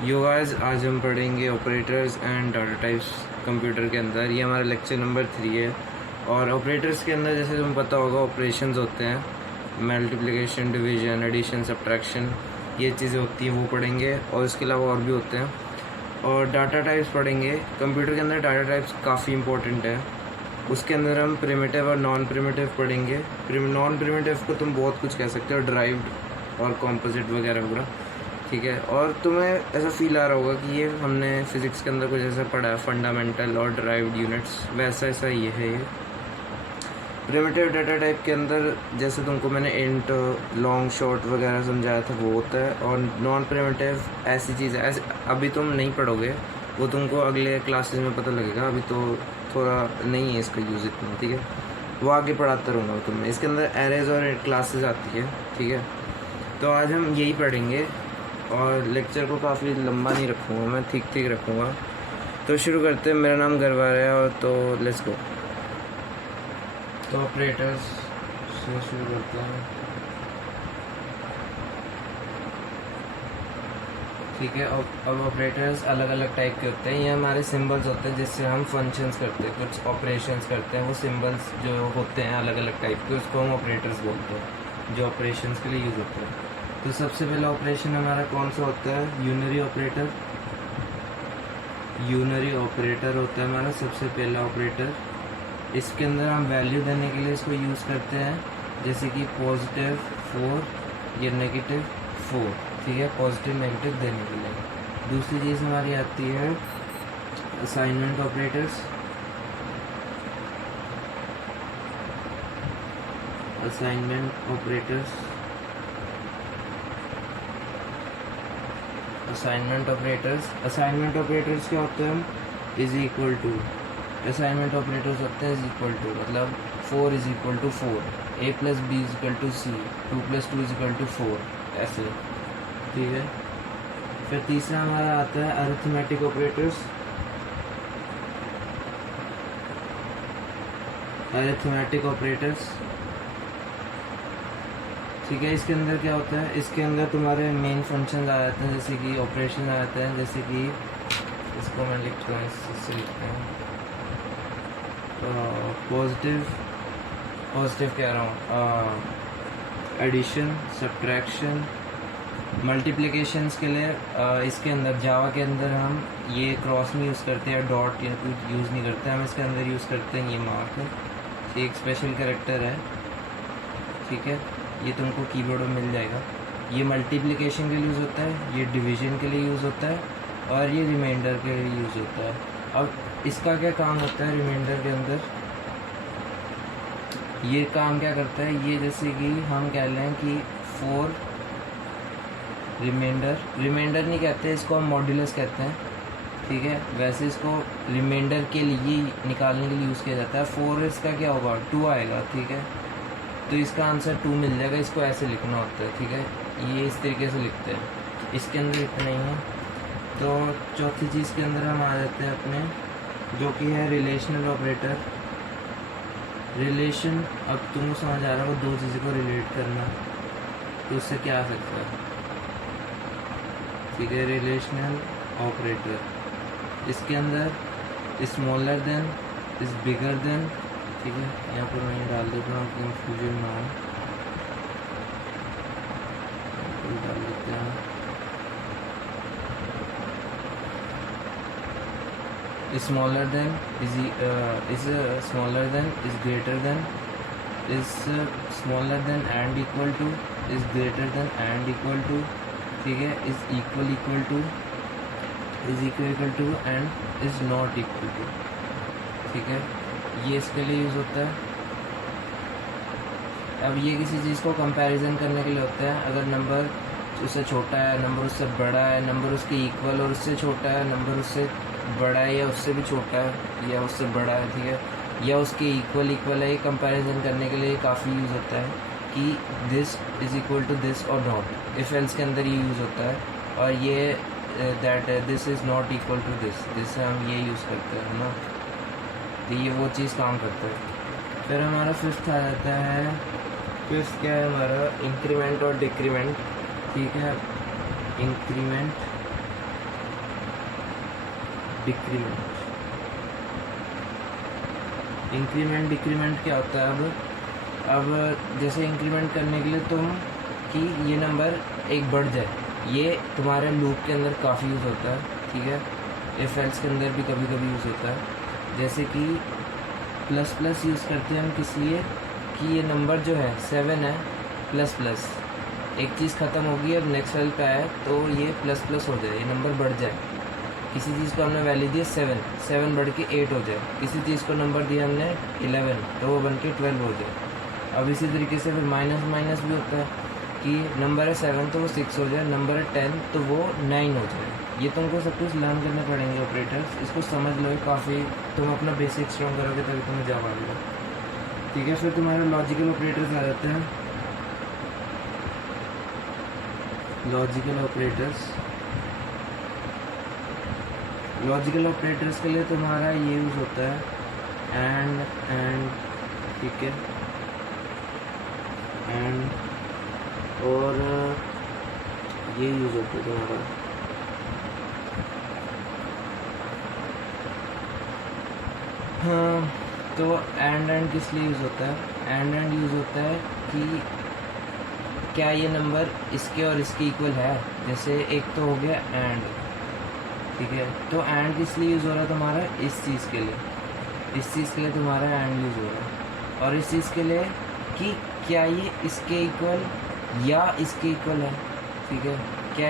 Yo guys, आज हम पढ़ेंगे operators and data types computer के अंदर। ये हमारा लेक्चर नंबर 3 है। और ऑपरेटर्स के अंदर जैसे तुम्हें पता होगा ऑपरेशंस होते हैं, मल्टीप्लिकेशन, डिवीजन, एडिशन, सब्ट्रैक्शन, ये चीज़ें होती हैं वो पढ़ेंगे। और इसके अलावा और भी होते हैं। और डाटा टाइप्स पढ़ेंगे। कंप्यूटर के अंदर डाटा टाइप्स काफ़ी इंपॉर्टेंट है। उसके अंदर हम प्रिमिटिव और नॉन प्रिमिटिव पढ़ेंगे। नॉन प्रिमिटिव को तुम बहुत कुछ कह सकते हो, ड्राइव्ड और कॉम्पोजिट वगैरह वगैरह, ठीक है। और तुम्हें ऐसा फील आ रहा होगा कि ये हमने फिज़िक्स के अंदर कुछ ऐसा पढ़ा है, फंडामेंटल और ड्राइव्ड यूनिट्स, वैसा ऐसा ये है। ये प्रिमिटिव डाटा टाइप के अंदर जैसे तुमको मैंने इंट, लॉन्ग, शॉर्ट वगैरह समझाया था वो होता है। और नॉन प्रिमिटिव ऐसी चीज़ है, ऐसे अभी तुम नहीं पढ़ोगे, वो तुमको अगले क्लासेस में पता लगेगा। अभी तो थोड़ा नहीं है इसका यूज़ इतना, ठीक है। वो आगे पढ़ाता रहूँगा तुम्हें। इसके अंदर एरेज और क्लासेस आती है, ठीक है। तो आज हम यही पढ़ेंगे और लेक्चर को काफ़ी लंबा नहीं रखूँगा, मैं ठीक ठीक रखूँगा। तो शुरू करते हैं। मेरा नाम गरवार है और तो लेट्स गो। तो ऑपरेटर्स से शुरू करते हैं, ठीक है। अब ऑपरेटर्स अलग अलग टाइप के होते हैं। ये हमारे सिंबल्स होते हैं जिससे हम फंक्शंस करते हैं, कुछ ऑपरेशंस करते हैं। वो सिंबल्स जो होते हैं अलग अलग टाइप के, उसको हम ऑपरेटर्स बोलते हैं, जो ऑपरेशंस के लिए यूज़ होते हैं। तो सबसे पहला ऑपरेशन हमारा कौन सा होता है? Unary operator. यूनरी ऑपरेटर होता है हमारा सबसे पहला ऑपरेटर। इसके अंदर हम वैल्यू देने के लिए इसको यूज़ करते हैं, जैसे कि पॉजिटिव 4 या नेगेटिव 4, ठीक है, पॉजिटिव नेगेटिव देने के लिए। दूसरी चीज़ हमारी आती है assignment operators. Assignment operators assignment operators क्या होते हैं? Is equal to, assignment operators होते हैं इज इक्वल टू, मतलब 4 is equal to 4, a plus B is equal to C, 2 plus 2 is equal to 4, ऐसे, ठीक है। फिर तीसरा हमारा आता है अरिथमेटिक ऑपरेटर्स। अरिथमेटिक ऑपरेटर्स, ठीक है। इसके अंदर क्या होता है? इसके अंदर तुम्हारे मेन फंक्शन आ जाते हैं, जैसे कि ऑपरेशन आ जाते हैं, जैसे कि इसको मैं लिखता हूँ, इससे लिखते हैं पॉजिटिव कह रहा हूँ, एडिशन, सब्ट्रैक्शन, मल्टीप्लिकेशंस के लिए इसके अंदर जावा के अंदर हम ये क्रॉस नहीं यूज़ करते या डॉट या कुछ यूज़ नहीं करते। हम इसके अंदर यूज़ करते हैं ये मार्क, ये एक स्पेशल कैरेक्टर है, ठीक है। ये तुमको कीबोर्ड में मिल जाएगा। ये मल्टीप्लिकेशन के लिए यूज़ होता है, ये डिवीजन के लिए यूज़ होता है, और ये रिमाइंडर के लिए यूज़ होता है। अब इसका क्या काम होता है रिमाइंडर के अंदर? ये काम क्या करता है? ये जैसे कि हम कह लें कि 4 रिमाइंडर नहीं कहते, इसको हम मॉड्यूलस कहते हैं, ठीक है। वैसे इसको रिमाइंडर के लिए निकालने के लिए यूज़ किया जाता है। 4 इसका क्या होगा? 2 आएगा, ठीक है। तो इसका आंसर 2 मिल जाएगा। इसको ऐसे लिखना होता है, ठीक है। ये इस तरीके से लिखते हैं। इसके अंदर इतना ही है। तो चौथी चीज़ के अंदर हम आ जाते हैं अपने, जो कि है रिलेशनल ऑपरेटर। रिलेशन, अब तुमको समझ आ रहा हो दो चीज़ों को रिलेट करना, तो उससे क्या आ सकता है, ठीक है। रिलेशनल ऑपरेटर, इसके अंदर smaller than, is bigger than, ठीक है। यहाँ पर मैं डाल देता हूँ, कंफ्यूजन ना हो, डाल देते हैं smaller than, is smaller than, is greater than, is smaller than and equal to, is greater than and equal to, ठीक है। Is equal to, is equal to and is not equal to, ठीक है। ये इसके लिए use होता है। अब ये किसी चीज़ को कंपैरिजन करने के लिए होता है। अगर नंबर उससे छोटा है, नंबर उससे बड़ा है, नंबर उसके इक्वल और उससे छोटा है, नंबर उससे बड़ा है या उससे भी छोटा है या उससे बड़ा है, ठीक है, या उसके इक्वल है, ये कंपैरिजन करने के लिए काफ़ी यूज़ होता है कि this is equal to this और नॉट। इफ एल्स के अंदर ये यूज़ होता है। और ये that this is not equal to this हम ये यूज़ करते हैं ना, तो ये वो चीज़ काम करता है। फिर हमारा फिफ्थ आ जाता है। फिफ्थ क्या है हमारा? इंक्रीमेंट और डिक्रीमेंट, ठीक है। Increment decrement. इंक्रीमेंट डिक्रीमेंट क्या होता है? अब जैसे इंक्रीमेंट करने के लिए तुम कि ये नंबर एक बढ़ जाए, ये तुम्हारे लूप के अंदर काफ़ी यूज़ होता है, ठीक है। इफ एल्स के अंदर भी कभी कभी यूज़ होता है। जैसे कि प्लस प्लस यूज़ करते हैं हम किस लिए कि ये नंबर जो है 7 है, प्लस प्लस एक चीज़ ख़त्म होगी, अब नेक्स्ट सेल पे आए तो ये प्लस प्लस हो जाए, ये नंबर बढ़ जाए। किसी चीज़ को हमने वैल्यू दी 7 बढ़ के 8 हो जाए। किसी चीज़ को नंबर दिया हमने 11 तो वो बन के 12 हो जाए। अब इसी तरीके से फिर माइनस माइनस भी होता है कि नंबर है 7 तो वो 6 हो जाए, नंबर है 10 तो वो 9 हो जाए। ये तुमको सब कुछ लर्न करने पड़ेंगे ऑपरेटर्स, इसको समझ लो, काफ़ी तुम अपना बेसिक स्ट्रॉन्ग करोगे तभी तुम्हें जा पाएगा, ठीक है। फिर तुम्हारे लॉजिकल ऑपरेटर्स आ जाते हैं। लॉजिकल ऑपरेटर्स के लिए तुम्हारा ये यूज़ होता है एंड, ठीक है, एंड और ये यूज़ होता है तुम्हारा हाँ। तो एंड किस लिए यूज़ होता है? एंड यूज़ होता है कि क्या ये नंबर इसके और इसके इक्वल है। जैसे एक तो हो गया एंड, ठीक है, तो एंड किस लिए यूज़ हो रहा है तुम्हारा? इस चीज़ के लिए, इस चीज़ के लिए तुम्हारा एंड यूज़ हो रहा है। और इस चीज़ के लिए कि क्या ये इसके इक्वल या इसके इक्वल है, ठीक है। क्या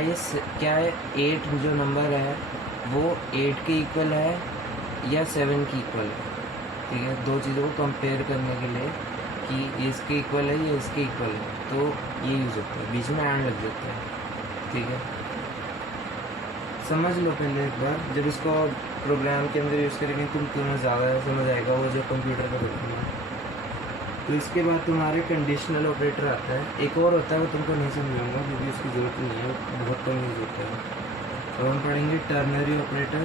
8 जो नंबर है वो 8 के इक्वल है या 7 की इक्वल है, ठीक है। दो चीज़ों को कंपेयर करने के लिए कि इसके इक्वल है या इसके इक्वल है, तो ये यूज़ होता है, बीच में एंड लग जाता है, ठीक है। समझ लो पहले एक बार, जब इसको प्रोग्राम के अंदर यूज़ करेंगे तुम्हें ज़्यादा समझ आएगा वो जो कंप्यूटर का प्रोग्राम है। तो इसके बाद तुम्हारे कंडीशनल ऑपरेटर आता है, एक और होता है वो तुमको नहीं समझाऊंगा क्योंकि उसकी ज़रूरत नहीं है, बहुत कम यूज़ होता है। तो हम पढ़ेंगे टर्नरी ऑपरेटर।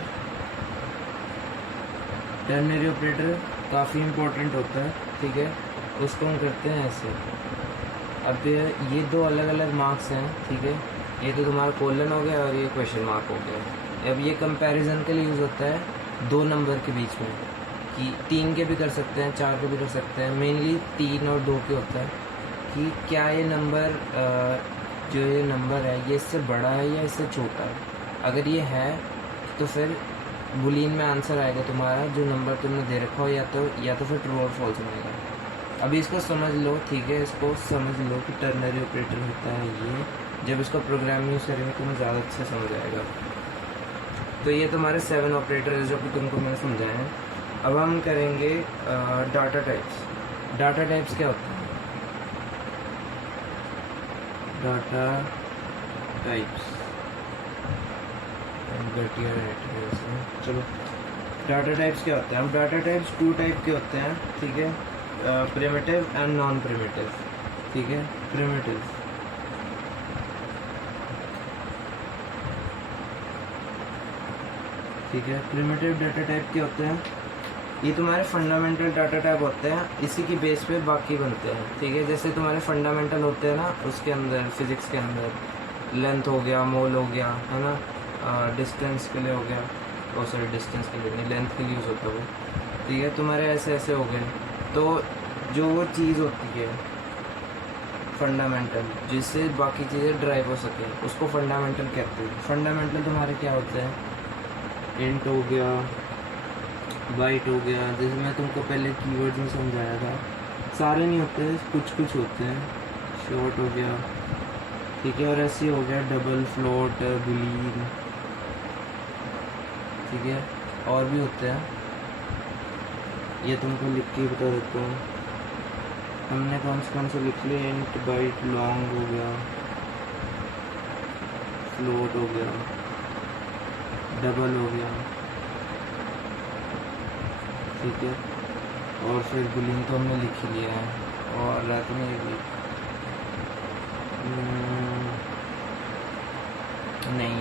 टर्नरी ऑपरेटर काफ़ी इम्पोर्टेंट होता है, ठीक है। उसको हम करते हैं ऐसे। अब ये दो अलग अलग मार्क्स हैं, ठीक है। ये तो तुम्हारा कोलन हो गया और ये क्वेश्चन मार्क हो गया। अब ये कंपैरिजन के लिए यूज़ होता है दो नंबर के बीच में, कि 3 के भी कर सकते हैं, 4 के भी कर सकते हैं, मेनली 3 और 2 के होता है कि क्या ये नंबर जो ये नंबर है ये इससे बड़ा है या इससे छोटा है। अगर ये है तो फिर बुलियन में आंसर आएगा तुम्हारा जो नंबर तुमने दे रखा हो, या तो फिर ट्रू और फॉल्स मिलेगा। अभी इसको समझ लो, ठीक है, इसको समझ लो कि टर्नरी ऑपरेटर होता है ये। जब इसका प्रोग्राम यूज़ करेंगे तुम्हें ज़्यादा अच्छा समझ आएगा। तो ये तुम्हारे 7 ऑपरेटर है जो कि तुमको मैंने समझाया है। अब हम करेंगे डाटा टाइप्स। डाटा टाइप्स क्या होता है? डाटा टाइप्स चलो, डाटा टाइप्स क्या होते हैं? अब डाटा टाइप्स 2 टाइप के होते हैं, ठीक है, प्रिमिटिव एंड नॉन प्रिमिटिव, ठीक है। प्रिमिटिव ठीक है, प्रिमिटिव डाटा टाइप के होते हैं, ये तुम्हारे फंडामेंटल डाटा टाइप होते हैं, इसी की बेस पे बाकी बनते हैं, ठीक है। जैसे तुम्हारे फंडामेंटल होते हैं ना, उसके अंदर फिजिक्स के अंदर लेंथ हो गया, मोल हो गया, है ना, डिस्टेंस के लिए हो गया, और सॉरी डिस्टेंस के लिए नहीं, लेंथ के लिए यूज़ होता है वो, ठीक है। तुम्हारे ऐसे ऐसे हो गए, तो जो वो चीज़ होती है फंडामेंटल जिससे बाकी चीज़ें ड्राइव हो सके उसको फंडामेंटल कहते हैं। फंडामेंटल तुम्हारे क्या होते हैं? इंट हो गया, बाइट हो गया, जैसे मैं तुमको पहले कीवर्ड्स में समझाया था, सारे नहीं होते, कुछ कुछ होते हैं। शॉर्ट हो गया, ठीक है, और ऐसे हो गया डबल, फ्लोट, बुलियन, ठीक है, और भी होते हैं, ये तुमको लिख के बता देता हूँ। हमने कौन से लिख लिए? इंट, बाइट, लॉन्ग हो गया, फ्लोट हो गया, डबल हो गया, ठीक है, और फिर बुलियन तो हमने लिख ही लिया है, और रात में ये भी नहीं,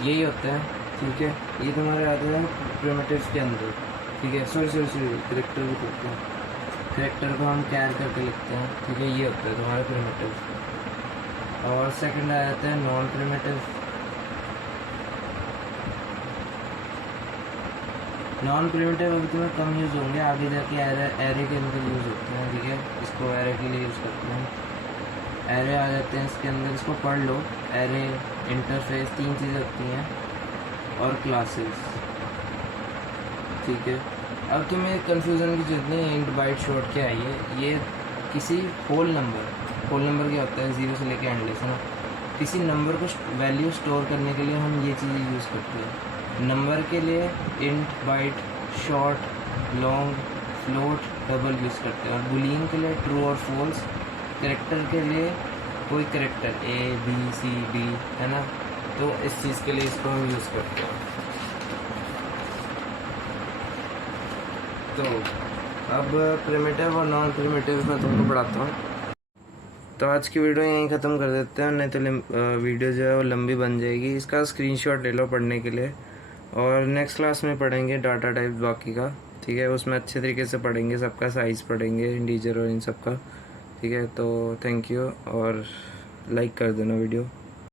यही होता है, ठीक है। ये तुम्हारे आते हैं प्रिमिटिव के अंदर, ठीक है। सॉरी करेक्टर भी करते हैं, करेक्टर को हम कैर करके लिखते हैं, ठीक है। ये होता है तुम्हारा प्रिमिटिव। और सेकंड आ जाता है नॉन प्रिमिटिव। नॉन प्रिमिटिव अभी तुम्हें कम यूज़ होंगे, आगे जाके एरे के अंदर यूज़ होते हैं, ठीक है, इसको एरे के लिए यूज़ करते हैं। एरे आ जाते हैं इसके अंदर, इसको पढ़ लो। एरे, इंटरफेस, 3 चीज़ें होती हैं, और क्लासेस, ठीक है। अब तुम्हें कन्फ्यूज़न की जरूरत नहीं, इंट बाइट शॉर्ट क्या है ये किसी होल नंबर क्या होता है, 0 से लेकर एंडलेस, है ना। किसी नंबर को वैल्यू स्टोर करने के लिए हम ये चीज़ें यूज़ करते हैं। नंबर के लिए int, byte, short, long, float, double use करते हैं, और बुलियन के लिए ट्रू और फॉल्स। कैरेक्टर के लिए कोई कैरेक्टर ABCD, है ना, तो इस चीज़ के लिए इसको हम यूज़ करते हैं। तो अब प्रिमिटिव और नॉन प्रिमिटिव मैं तुमको पढ़ाता हूँ। तो आज की वीडियो यहीं ख़त्म कर देते हैं, नहीं तो वीडियो जो है वो लंबी बन जाएगी। इसका स्क्रीनशॉट ले लो पढ़ने के लिए, और नेक्स्ट क्लास में पढ़ेंगे डाटा टाइप बाकी का, ठीक है। उसमें अच्छे तरीके से पढ़ेंगे, सबका साइज़ पढ़ेंगे, इंटीजर और इन सब का, ठीक है। तो थैंक यू, और लाइक कर देना वीडियो।